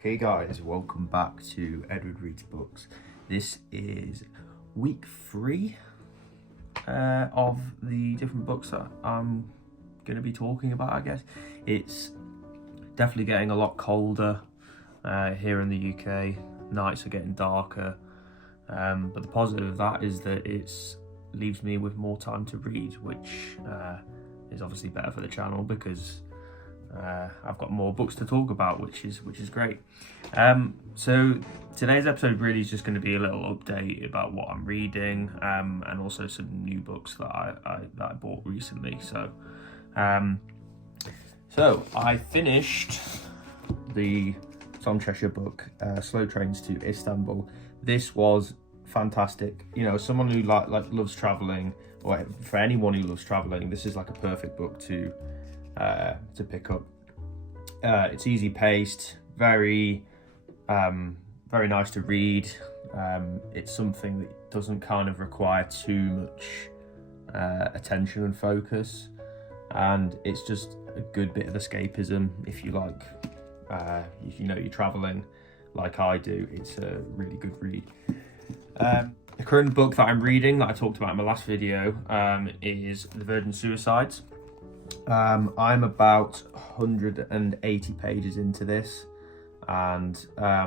Okay guys, welcome back to Edward Reads Books. This is week 3 of the different books that I'm going to be talking about, I guess. It's definitely getting a lot colder here in the UK. Nights are getting darker, but the positive of that is that it leaves me with more time to read, which is obviously better for the channel because I've got more books to talk about, which is great. So today's episode really is just going to be a little update about what I'm reading, and also some new books that I bought recently. So I finished the Tom Cheshire book, Slow Trains to Istanbul. This was fantastic. You know, someone who like loves traveling, or for anyone who loves traveling, this is like a perfect book to pick up. It's easy paced, very nice to read. It's something that doesn't kind of require too much attention and focus, and it's just a good bit of escapism if you like. If you know you're traveling like I do, it's a really good read. The current book that I'm reading, that I talked about in my last video, is The Virgin Suicides. I'm about 180 pages into this, and I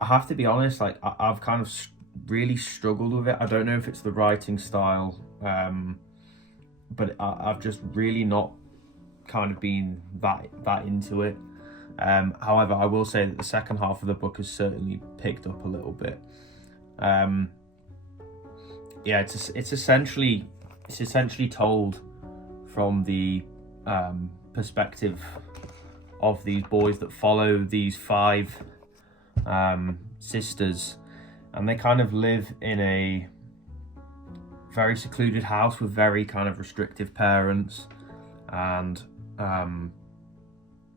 have to be honest, like I've kind of really struggled with it. I don't know if it's the writing style, but I've just really not kind of been that into it. However, I will say that the second half of the book has certainly picked up a little bit. Yeah, it's essentially told from the perspective of these boys that follow these 5 sisters, and they kind of live in a very secluded house with very kind of restrictive parents, and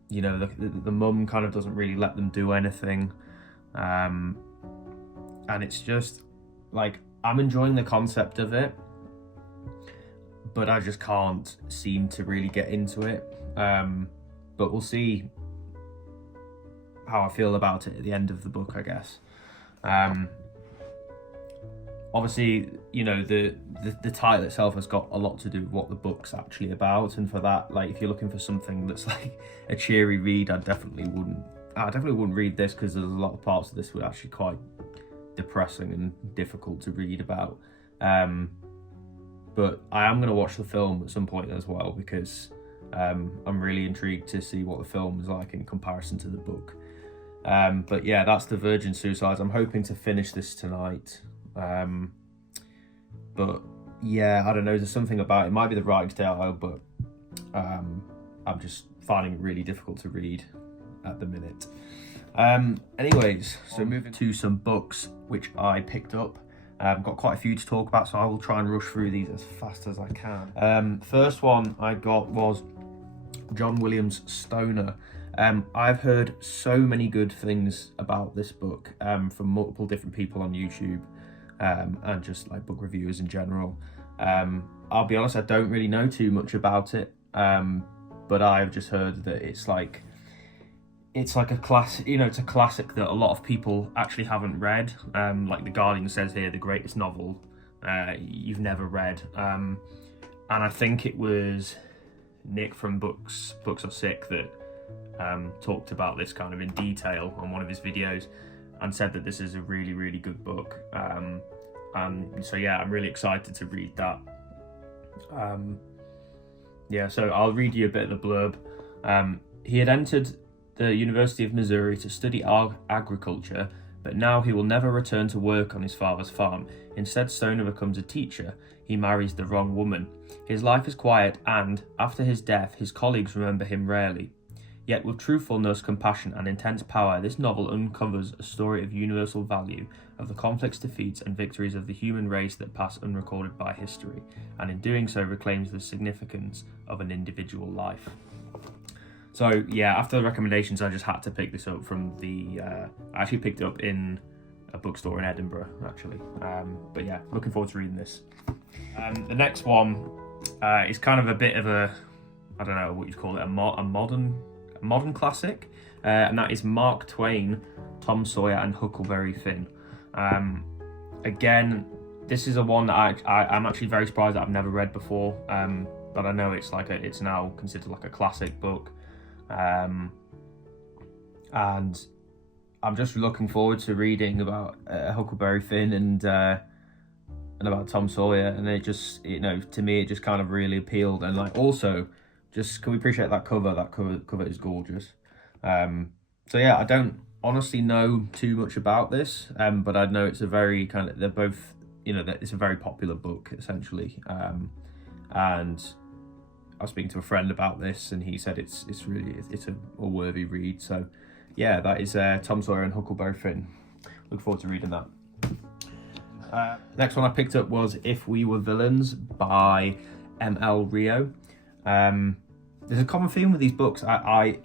you know, the mum kind of doesn't really let them do anything, and it's just like, I'm enjoying the concept of it, but I just can't seem to really get into it. But we'll see how I feel about it at the end of the book, I guess. Obviously, you know, the title itself has got a lot to do with what the book's actually about, and for that, like, if you're looking for something that's like a cheery read, I definitely wouldn't read this, because there's a lot of parts of this were actually quite depressing and difficult to read about. But I am going to watch the film at some point as well, because I'm really intrigued to see what the film is like in comparison to the book. But yeah, that's The Virgin Suicides. I'm hoping to finish this tonight. But yeah, I don't know, there's something about it. It might be the writing style, but I'm just finding it really difficult to read at the minute. Anyways, so moving to some books which I picked up. Got quite a few to talk about, so I will try and rush through these as fast as I can. First one I got was John Williams' Stoner. I've heard so many good things about this book from multiple different people on YouTube, and just like book reviewers in general. I'll be honest, I don't really know too much about it, but I've just heard that it's like a classic, you know, it's a classic that a lot of people actually haven't read. Like The Guardian says here, the greatest novel you've never read. And I think it was Nick from Books Are Sick that talked about this kind of in detail on one of his videos, and said that this is a really, really good book. And so yeah, I'm really excited to read that. Yeah, so I'll read you a bit of the blurb. He had entered the University of Missouri to study agriculture, but now he will never return to work on his father's farm. Instead, Stoner becomes a teacher. He marries the wrong woman. His life is quiet, and after his death, his colleagues remember him rarely. Yet with truthfulness, compassion, and intense power, this novel uncovers a story of universal value, of the conflicts, defeats, and victories of the human race that pass unrecorded by history, and in doing so reclaims the significance of an individual life. So yeah, after the recommendations, I just had to pick this up from I actually picked it up in a bookstore in Edinburgh, actually. But yeah, looking forward to reading this. The next one is kind of a bit of a, I don't know what you'd call it, a modern classic. and that is Mark Twain, Tom Sawyer and Huckleberry Finn. Again, this is a one that I'm actually very surprised that I've never read before, but I know it's now considered like a classic book, and I'm just looking forward to reading about Huckleberry Finn and about Tom Sawyer, and it just, to me it just kind of really appealed. And like, also, just can we appreciate that cover? That cover is gorgeous. So yeah, I don't honestly know too much about this, but I know it's a very they're both, that it's a very popular book essentially. And I was speaking to a friend about this, and he said it's a worthy read. So yeah, that is Tom Sawyer and Huckleberry Finn. Look forward to reading that. Next one I picked up was If We Were Villains by M.L. Rio. There's a common theme with these books. I've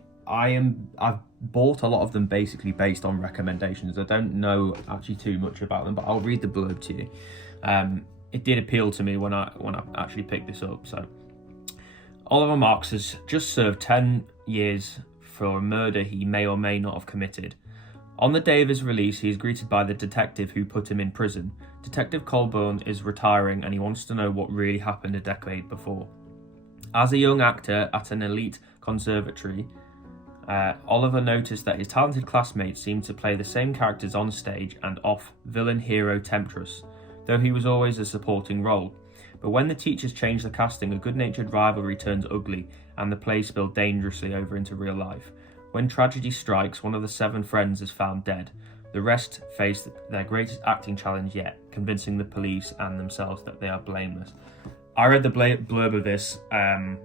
bought a lot of them basically based on recommendations. I don't know actually too much about them, but I'll read the blurb to you. It did appeal to me when I actually picked this up. So, Oliver Marks has just served 10 years for a murder he may or may not have committed. On the day of his release, he is greeted by the detective who put him in prison. Detective Colburn is retiring, and he wants to know what really happened a decade before. As a young actor at an elite conservatory, Oliver noticed that his talented classmates seemed to play the same characters on stage and off, villain, hero, temptress, though he was always a supporting role. But when the teachers change the casting, a good-natured rivalry turns ugly, and the play spilled dangerously over into real life. When tragedy strikes, one of the 7 friends is found dead. The rest face their greatest acting challenge yet, convincing the police and themselves that they are blameless. I read the blurb of this, and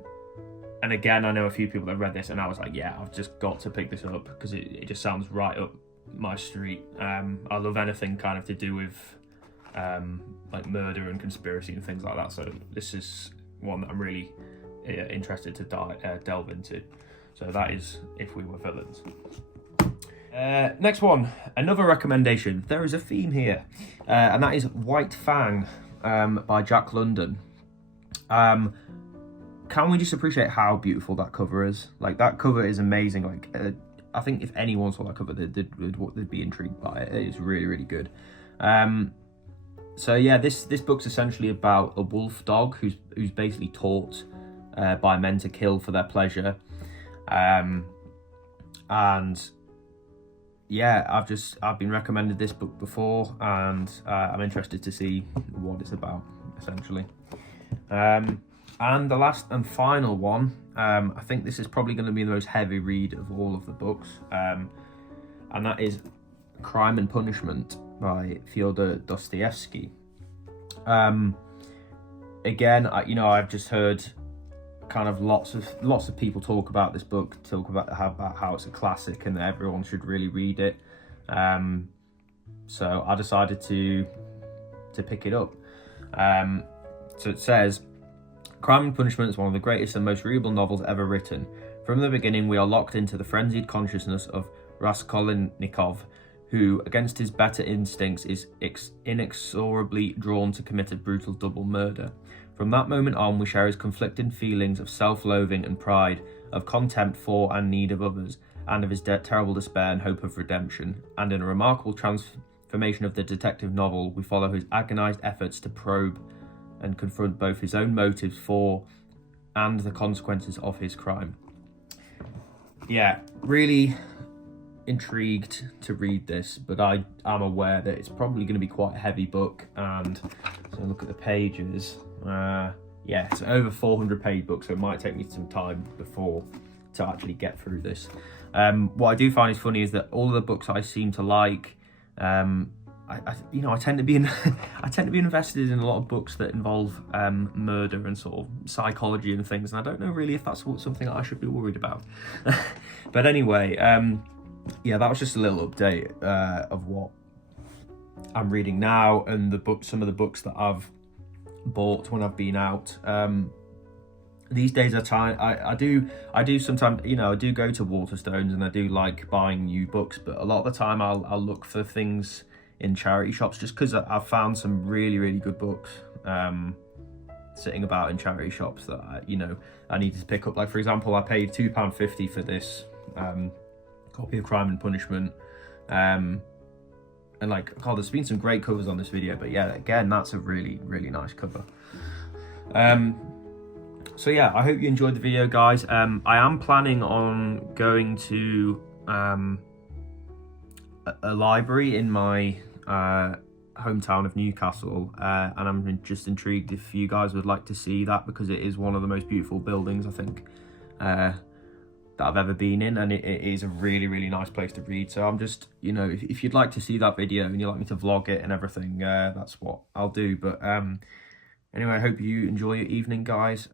again, I know a few people that read this, and I was like, yeah, I've just got to pick this up, because it just sounds right up my street. I love anything kind of to do with like murder and conspiracy and things like that, so this is one that I'm really interested to delve into. So that is If We Were Villains. Next one, another recommendation. There is a theme here, and that is White Fang by Jack London. Can we just appreciate how beautiful that cover is? Like, that cover is amazing. Like, I think if anyone saw that cover, they'd be intrigued by it. It is really, really good. So yeah, this book's essentially about a wolf dog who's basically taught by men to kill for their pleasure. And yeah, I've been recommended this book before, and I'm interested to see what it's about, essentially. And the last and final one, I think this is probably going to be the most heavy read of all of the books, and that is Crime and Punishment by Fyodor Dostoevsky. Again, I've just heard kind of lots of people talk about this book, talk about how it's a classic and that everyone should really read it. So I decided to pick it up. So it says, Crime and Punishment is one of the greatest and most readable novels ever written. From the beginning, we are locked into the frenzied consciousness of Raskolnikov, who, against his better instincts, is inexorably drawn to commit a brutal double murder. From that moment on, we share his conflicting feelings of self-loathing and pride, of contempt for and need of others, and of his terrible despair and hope of redemption. And in a remarkable transformation of the detective novel, we follow his agonized efforts to probe and confront both his own motives for and the consequences of his crime. Yeah, really intrigued to read this, but I am aware that it's probably going to be quite a heavy book, and so look at the pages. Yeah, it's an over 400-page book, so it might take me some time to actually get through this. What I do find is funny is that all of the books I seem to like, I tend to be invested in a lot of books that involve murder and sort of psychology and things, and I don't know really if that's something that I should be worried about. But anyway, yeah, that was just a little update of what I'm reading now, and some of the books that I've bought when I've been out. These days I do sometimes, I do go to Waterstones, and I do like buying new books, but a lot of the time I'll look for things in charity shops, just because I've found some really, really good books sitting about in charity shops that I needed to pick up. Like, for example, I paid £2.50 for this copy of Crime and Punishment. And like, God, there's been some great covers on this video, but yeah, again, that's a really, really nice cover. So yeah, I hope you enjoyed the video, guys. I am planning on going to a library in my hometown of Newcastle, and I'm just intrigued if you guys would like to see that, because it is one of the most beautiful buildings, I think, that I've ever been in, and it is a really, really nice place to read. So I'm just, you know, if you'd like to see that video and you'd like me to vlog it and everything, that's what I'll do. But anyway, I hope you enjoy your evening, guys.